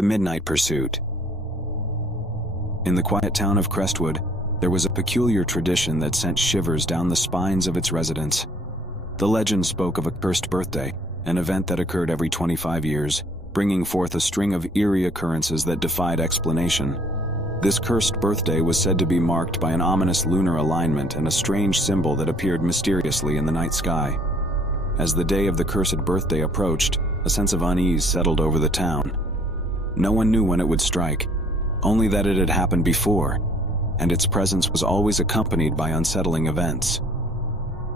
The Midnight Pursuit. In the quiet town of Crestwood, there was a peculiar tradition that sent shivers down the spines of its residents. The legend spoke of a cursed birthday, an event that occurred every 25 years, bringing forth a string of eerie occurrences that defied explanation. This cursed birthday was said to be marked by an ominous lunar alignment and a strange symbol that appeared mysteriously in the night sky. As the day of the cursed birthday approached, a sense of unease settled over the town. No one knew when it would strike, only that it had happened before, and its presence was always accompanied by unsettling events.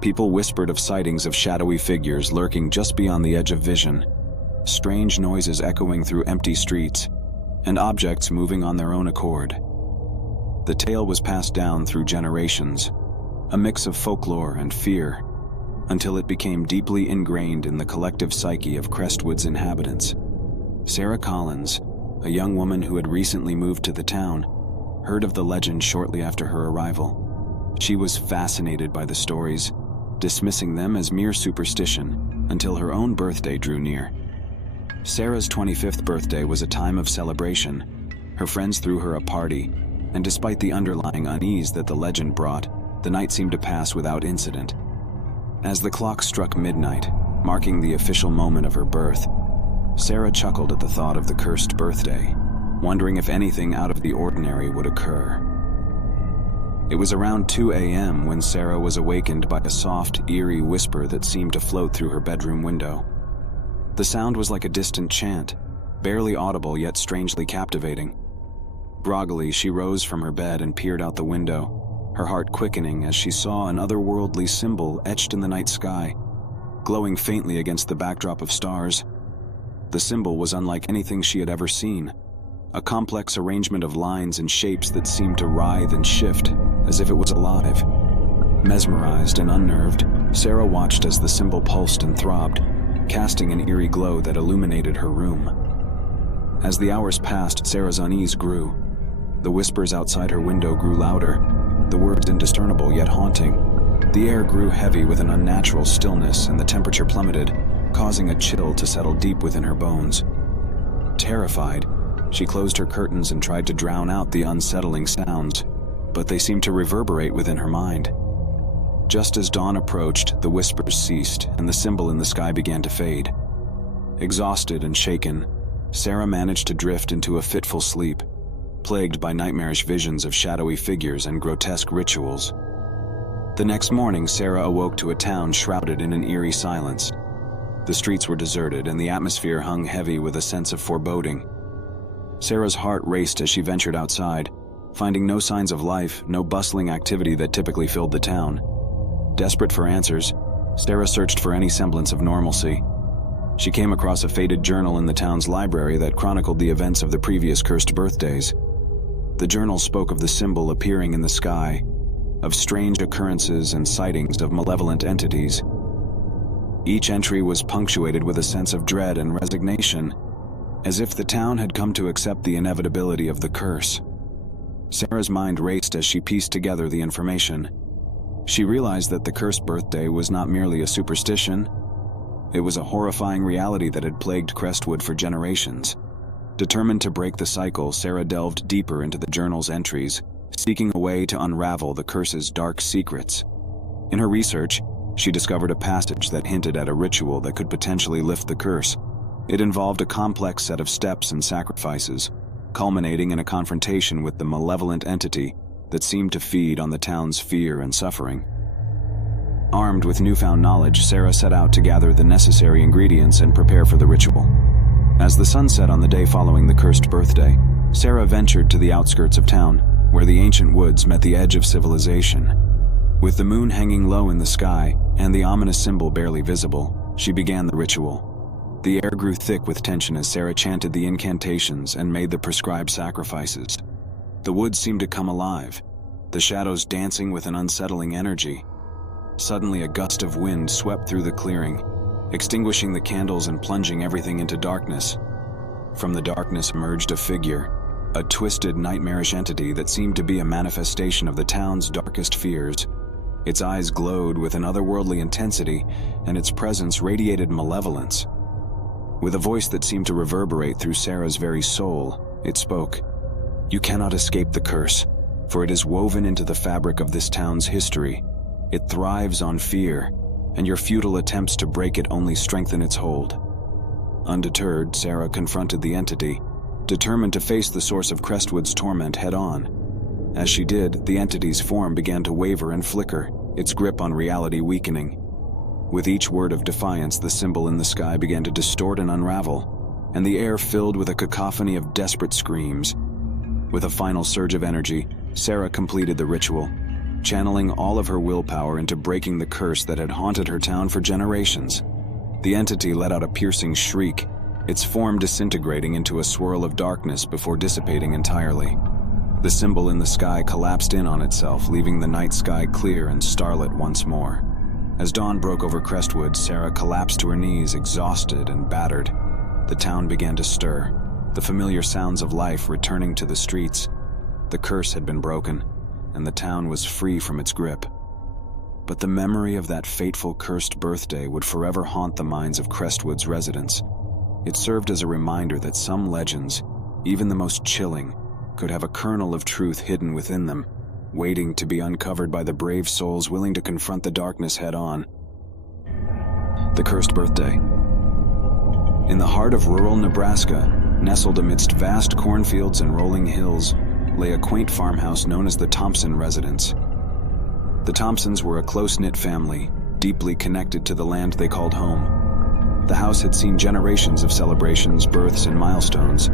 People whispered of sightings of shadowy figures lurking just beyond the edge of vision, strange noises echoing through empty streets, and objects moving on their own accord. The tale was passed down through generations, a mix of folklore and fear, until it became deeply ingrained in the collective psyche of Crestwood's inhabitants. Sarah Collins, a young woman who had recently moved to the town, heard of the legend shortly after her arrival. She was fascinated by the stories, dismissing them as mere superstition until her own birthday drew near. Sarah's 25th birthday was a time of celebration. Her friends threw her a party, and despite the underlying unease that the legend brought, the night seemed to pass without incident. As the clock struck midnight, marking the official moment of her birth, Sarah chuckled at the thought of the cursed birthday, wondering if anything out of the ordinary would occur. It was around 2 a.m. when Sarah was awakened by a soft, eerie whisper that seemed to float through her bedroom window. The sound was like a distant chant, barely audible yet strangely captivating. Groggily, she rose from her bed and peered out the window, her heart quickening as she saw an otherworldly symbol etched in the night sky, glowing faintly against the backdrop of stars. The symbol was unlike anything she had ever seen, a complex arrangement of lines and shapes that seemed to writhe and shift, as if it was alive. Mesmerized and unnerved, Sarah watched as the symbol pulsed and throbbed, casting an eerie glow that illuminated her room. As the hours passed, Sarah's unease grew. The whispers outside her window grew louder, the words indiscernible yet haunting. The air grew heavy with an unnatural stillness, and the temperature plummeted, causing a chill to settle deep within her bones. Terrified, she closed her curtains and tried to drown out the unsettling sounds, but they seemed to reverberate within her mind. Just as dawn approached, the whispers ceased, and the symbol in the sky began to fade. Exhausted and shaken, Sarah managed to drift into a fitful sleep, plagued by nightmarish visions of shadowy figures and grotesque rituals. The next morning, Sarah awoke to a town shrouded in an eerie silence. The streets were deserted, and the atmosphere hung heavy with a sense of foreboding. Sarah's heart raced as she ventured outside, finding no signs of life, no bustling activity that typically filled the town. Desperate for answers, Sarah searched for any semblance of normalcy. She came across a faded journal in the town's library that chronicled the events of the previous cursed birthdays. The journal spoke of the symbol appearing in the sky, of strange occurrences and sightings of malevolent entities. Each entry was punctuated with a sense of dread and resignation, as if the town had come to accept the inevitability of the curse. Sarah's mind raced as she pieced together the information. She realized that the cursed birthday was not merely a superstition. It was a horrifying reality that had plagued Crestwood for generations. Determined to break the cycle, Sarah delved deeper into the journal's entries, seeking a way to unravel the curse's dark secrets. In her research, she discovered a passage that hinted at a ritual that could potentially lift the curse. It involved a complex set of steps and sacrifices, culminating in a confrontation with the malevolent entity that seemed to feed on the town's fear and suffering. Armed with newfound knowledge, Sarah set out to gather the necessary ingredients and prepare for the ritual. As the sun set on the day following the cursed birthday, Sarah ventured to the outskirts of town, where the ancient woods met the edge of civilization. With the moon hanging low in the sky and the ominous symbol barely visible, she began the ritual. The air grew thick with tension as Sarah chanted the incantations and made the prescribed sacrifices. The woods seemed to come alive, the shadows dancing with an unsettling energy. Suddenly, a gust of wind swept through the clearing, extinguishing the candles and plunging everything into darkness. From the darkness emerged a figure, a twisted, nightmarish entity that seemed to be a manifestation of the town's darkest fears. Its eyes glowed with an otherworldly intensity, and its presence radiated malevolence. With a voice that seemed to reverberate through Sarah's very soul, it spoke. "You cannot escape the curse, for it is woven into the fabric of this town's history. It thrives on fear, and your futile attempts to break it only strengthen its hold." Undeterred, Sarah confronted the entity, determined to face the source of Crestwood's torment head-on. As she did, the entity's form began to waver and flicker, its grip on reality weakening. With each word of defiance, the symbol in the sky began to distort and unravel, and the air filled with a cacophony of desperate screams. With a final surge of energy, Sarah completed the ritual, channeling all of her willpower into breaking the curse that had haunted her town for generations. The entity let out a piercing shriek, its form disintegrating into a swirl of darkness before dissipating entirely. The symbol in the sky collapsed in on itself, leaving the night sky clear and starlit once more. As dawn broke over Crestwood, Sarah collapsed to her knees, exhausted and battered. The town began to stir, the familiar sounds of life returning to the streets. The curse had been broken, and the town was free from its grip. But the memory of that fateful cursed birthday would forever haunt the minds of Crestwood's residents. It served as a reminder that some legends, even the most chilling, could have a kernel of truth hidden within them, waiting to be uncovered by the brave souls willing to confront the darkness head-on. The Cursed Birthday. In the heart of rural Nebraska, nestled amidst vast cornfields and rolling hills, lay a quaint farmhouse known as the Thompson residence. The Thompsons were a close-knit family, deeply connected to the land they called home. The house had seen generations of celebrations, births, and milestones,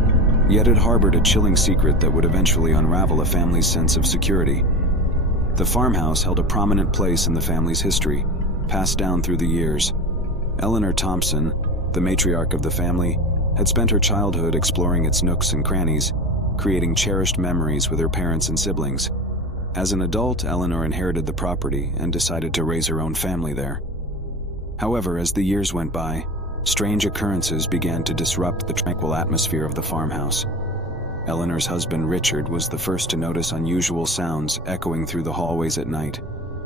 yet it harbored a chilling secret that would eventually unravel a family's sense of security. The farmhouse held a prominent place in the family's history, passed down through the years. Eleanor Thompson, the matriarch of the family, had spent her childhood exploring its nooks and crannies, creating cherished memories with her parents and siblings. As an adult, Eleanor inherited the property and decided to raise her own family there. However, as the years went by, strange occurrences began to disrupt the tranquil atmosphere of the farmhouse. Eleanor's husband, Richard, was the first to notice unusual sounds echoing through the hallways at night.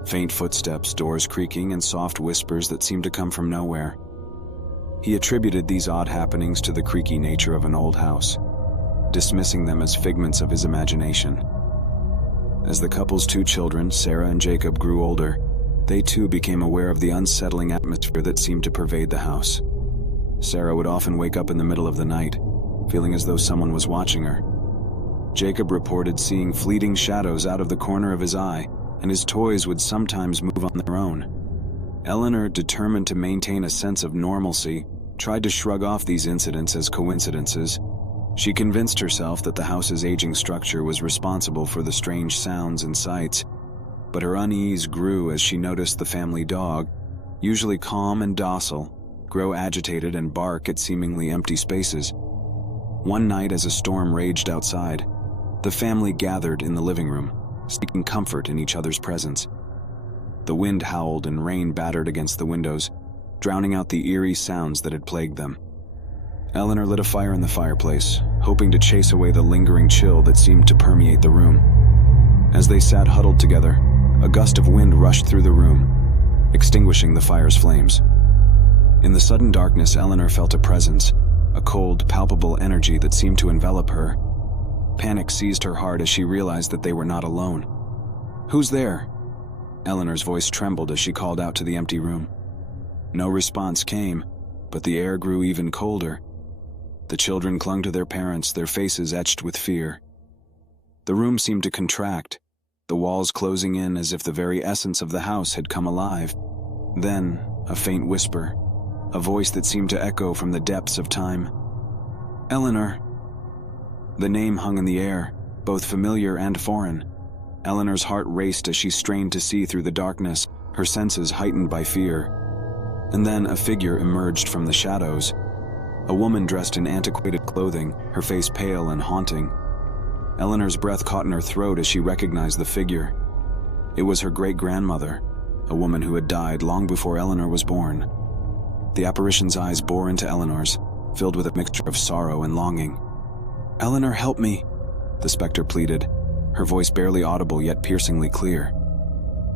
Faint footsteps, doors creaking, and soft whispers that seemed to come from nowhere. He attributed these odd happenings to the creaky nature of an old house, dismissing them as figments of his imagination. As the couple's two children, Sarah and Jacob, grew older, they too became aware of the unsettling atmosphere that seemed to pervade the house. Sarah would often wake up in the middle of the night, feeling as though someone was watching her. Jacob reported seeing fleeting shadows out of the corner of his eye, and his toys would sometimes move on their own. Eleanor, determined to maintain a sense of normalcy, tried to shrug off these incidents as coincidences. She convinced herself that the house's aging structure was responsible for the strange sounds and sights, but her unease grew as she noticed the family dog, usually calm and docile, grow agitated and bark at seemingly empty spaces. One night, as a storm raged outside, the family gathered in the living room, seeking comfort in each other's presence. The wind howled and rain battered against the windows, drowning out the eerie sounds that had plagued them. Eleanor lit a fire in the fireplace, hoping to chase away the lingering chill that seemed to permeate the room. As they sat huddled together, a gust of wind rushed through the room, extinguishing the fire's flames. In the sudden darkness, Eleanor felt a presence, a cold, palpable energy that seemed to envelop her. Panic seized her heart as she realized that they were not alone. "Who's there?" Eleanor's voice trembled as she called out to the empty room. No response came, but the air grew even colder. The children clung to their parents, their faces etched with fear. The room seemed to contract, the walls closing in as if the very essence of the house had come alive. Then, a faint whisper, a voice that seemed to echo from the depths of time. "Eleanor." The name hung in the air, both familiar and foreign. Eleanor's heart raced as she strained to see through the darkness, her senses heightened by fear. And then a figure emerged from the shadows. A woman dressed in antiquated clothing, her face pale and haunting. Eleanor's breath caught in her throat as she recognized the figure. It was her great-grandmother, a woman who had died long before Eleanor was born. The apparition's eyes bore into Eleanor's, filled with a mixture of sorrow and longing. "Eleanor, help me," the specter pleaded, her voice barely audible yet piercingly clear.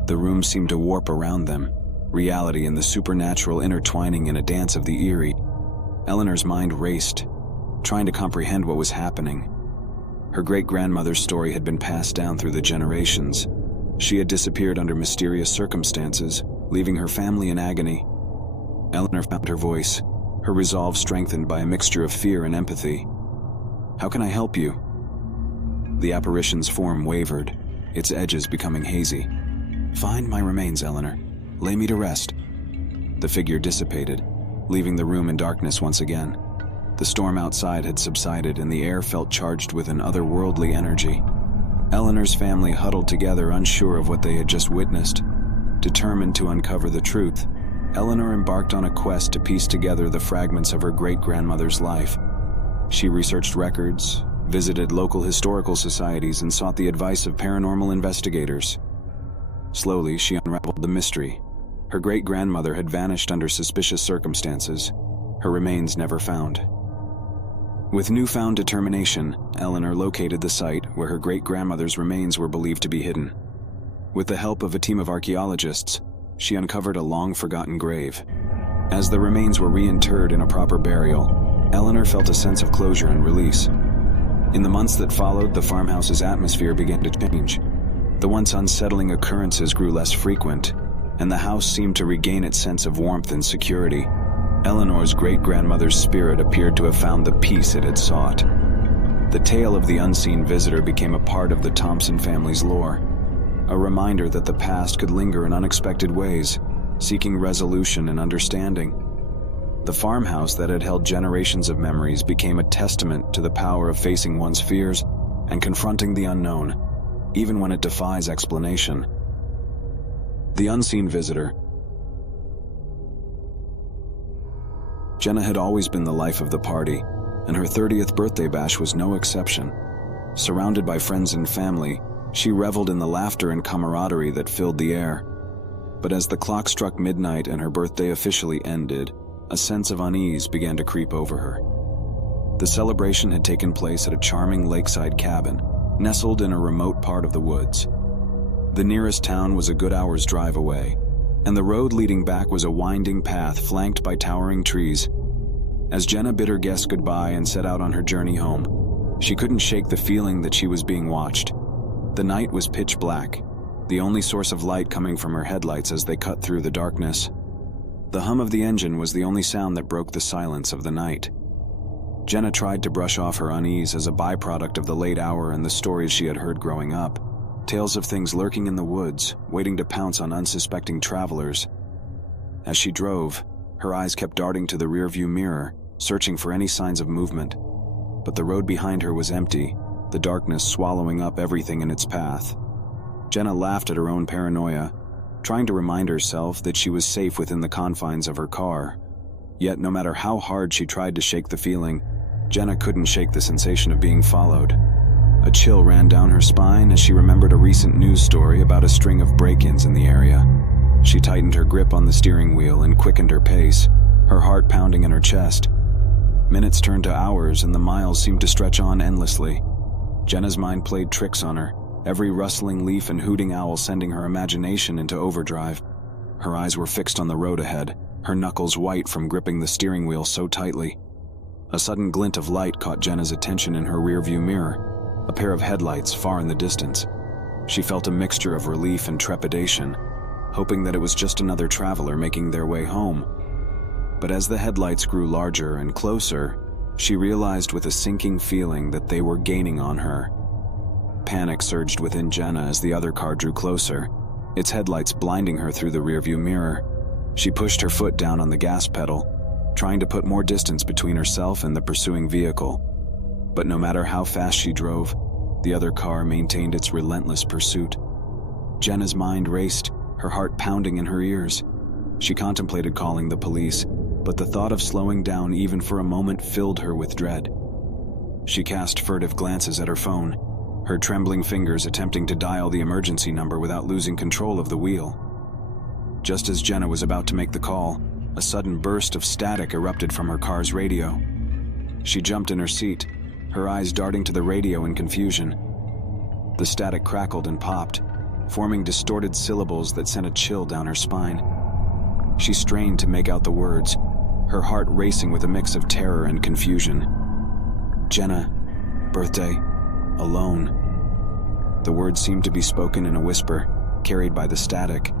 The room seemed to warp around them, reality and the supernatural intertwining in a dance of the eerie. Eleanor's mind raced, trying to comprehend what was happening. Her great-grandmother's story had been passed down through the generations. She had disappeared under mysterious circumstances, leaving her family in agony. Eleanor found her voice, her resolve strengthened by a mixture of fear and empathy. "How can I help you?" The apparition's form wavered, its edges becoming hazy. "Find my remains, Eleanor. Lay me to rest." The figure dissipated, leaving the room in darkness once again. The storm outside had subsided and the air felt charged with an otherworldly energy. Eleanor's family huddled together, unsure of what they had just witnessed. Determined to uncover the truth, Eleanor embarked on a quest to piece together the fragments of her great-grandmother's life. She researched records, visited local historical societies, and sought the advice of paranormal investigators. Slowly, she unraveled the mystery. Her great-grandmother had vanished under suspicious circumstances, her remains never found. With newfound determination, Eleanor located the site where her great-grandmother's remains were believed to be hidden. With the help of a team of archaeologists, she uncovered a long-forgotten grave. As the remains were reinterred in a proper burial, Eleanor felt a sense of closure and release. In the months that followed, the farmhouse's atmosphere began to change. The once unsettling occurrences grew less frequent, and the house seemed to regain its sense of warmth and security. Eleanor's great-grandmother's spirit appeared to have found the peace it had sought. The tale of the unseen visitor became a part of the Thompson family's lore, a reminder that the past could linger in unexpected ways, seeking resolution and understanding. The farmhouse that had held generations of memories became a testament to the power of facing one's fears and confronting the unknown, even when it defies explanation. The unseen visitor. Jenna had always been the life of the party, and her 30th birthday bash was no exception. Surrounded by friends and family, she reveled in the laughter and camaraderie that filled the air. But as the clock struck midnight and her birthday officially ended, a sense of unease began to creep over her. The celebration had taken place at a charming lakeside cabin, nestled in a remote part of the woods. The nearest town was a good hour's drive away, and the road leading back was a winding path flanked by towering trees. As Jenna bid her guests goodbye and set out on her journey home, she couldn't shake the feeling that she was being watched. The night was pitch black, the only source of light coming from her headlights as they cut through the darkness. The hum of the engine was the only sound that broke the silence of the night. Jenna tried to brush off her unease as a byproduct of the late hour and the stories she had heard growing up. Tales of things lurking in the woods, waiting to pounce on unsuspecting travelers. As she drove, her eyes kept darting to the rearview mirror, searching for any signs of movement. But the road behind her was empty, the darkness swallowing up everything in its path. Jenna laughed at her own paranoia, trying to remind herself that she was safe within the confines of her car. Yet no matter how hard she tried to shake the feeling, Jenna couldn't shake the sensation of being followed. A chill ran down her spine as she remembered a recent news story about a string of break-ins in the area. She tightened her grip on the steering wheel and quickened her pace, her heart pounding in her chest. Minutes turned to hours and the miles seemed to stretch on endlessly. Jenna's mind played tricks on her, every rustling leaf and hooting owl sending her imagination into overdrive. Her eyes were fixed on the road ahead, her knuckles white from gripping the steering wheel so tightly. A sudden glint of light caught Jenna's attention in her rearview mirror, a pair of headlights far in the distance. She felt a mixture of relief and trepidation, hoping that it was just another traveler making their way home. But as the headlights grew larger and closer, she realized with a sinking feeling that they were gaining on her. Panic surged within Jenna as the other car drew closer, its headlights blinding her through the rearview mirror. She pushed her foot down on the gas pedal, trying to put more distance between herself and the pursuing vehicle. But no matter how fast she drove, the other car maintained its relentless pursuit. Jenna's mind raced, her heart pounding in her ears. She contemplated calling the police, but the thought of slowing down even for a moment filled her with dread. She cast furtive glances at her phone, her trembling fingers attempting to dial the emergency number without losing control of the wheel. Just as Jenna was about to make the call, a sudden burst of static erupted from her car's radio. She jumped in her seat, her eyes darting to the radio in confusion. The static crackled and popped, forming distorted syllables that sent a chill down her spine. She strained to make out the words, her heart racing with a mix of terror and confusion. Jenna, birthday, alone. The words seemed to be spoken in a whisper, carried by the static.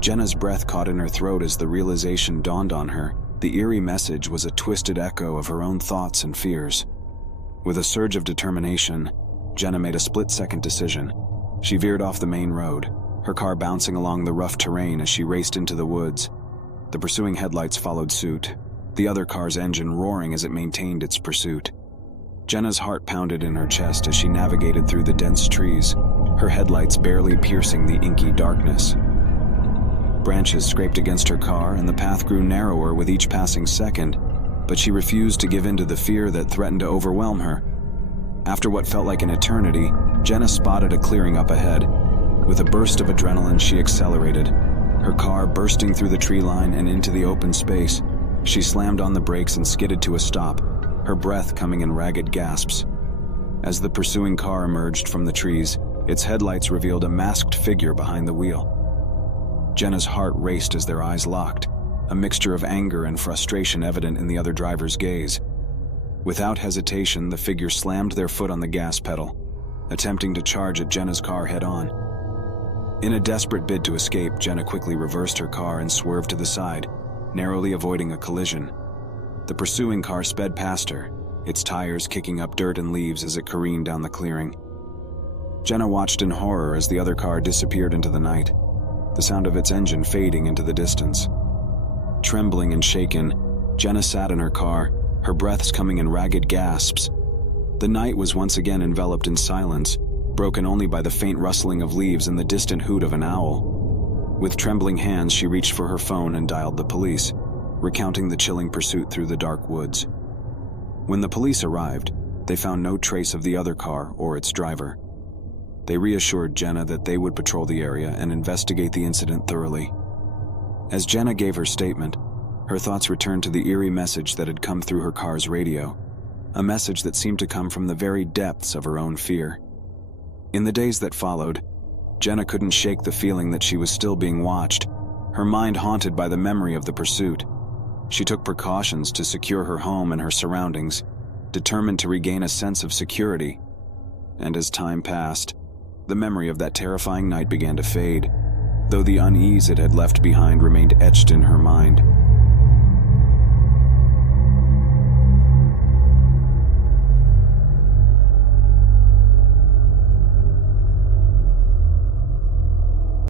Jenna's breath caught in her throat as the realization dawned on her. The eerie message was a twisted echo of her own thoughts and fears. With a surge of determination, Jenna made a split-second decision. She veered off the main road, her car bouncing along the rough terrain as she raced into the woods. The pursuing headlights followed suit, the other car's engine roaring as it maintained its pursuit. Jenna's heart pounded in her chest as she navigated through the dense trees, her headlights barely piercing the inky darkness. Branches scraped against her car and the path grew narrower with each passing second, but she refused to give in to the fear that threatened to overwhelm her. After what felt like an eternity, Jenna spotted a clearing up ahead. With a burst of adrenaline, she accelerated, her car bursting through the tree line and into the open space. She slammed on the brakes and skidded to a stop, her breath coming in ragged gasps. As the pursuing car emerged from the trees, its headlights revealed a masked figure behind the wheel. Jenna's heart raced as their eyes locked, a mixture of anger and frustration evident in the other driver's gaze. Without hesitation, the figure slammed their foot on the gas pedal, attempting to charge at Jenna's car head-on. In a desperate bid to escape, Jenna quickly reversed her car and swerved to the side, narrowly avoiding a collision. The pursuing car sped past her, its tires kicking up dirt and leaves as it careened down the clearing. Jenna watched in horror as the other car disappeared into the night, the sound of its engine fading into the distance. Trembling and shaken, Jenna sat in her car, her breaths coming in ragged gasps. The night was once again enveloped in silence, broken only by the faint rustling of leaves and the distant hoot of an owl. With trembling hands, she reached for her phone and dialed the police, recounting the chilling pursuit through the dark woods. When the police arrived, they found no trace of the other car or its driver. They reassured Jenna that they would patrol the area and investigate the incident thoroughly. As Jenna gave her statement, her thoughts returned to the eerie message that had come through her car's radio, a message that seemed to come from the very depths of her own fear. In the days that followed, Jenna couldn't shake the feeling that she was still being watched, her mind haunted by the memory of the pursuit. She took precautions to secure her home and her surroundings, determined to regain a sense of security. And as time passed, the memory of that terrifying night began to fade, though the unease it had left behind remained etched in her mind.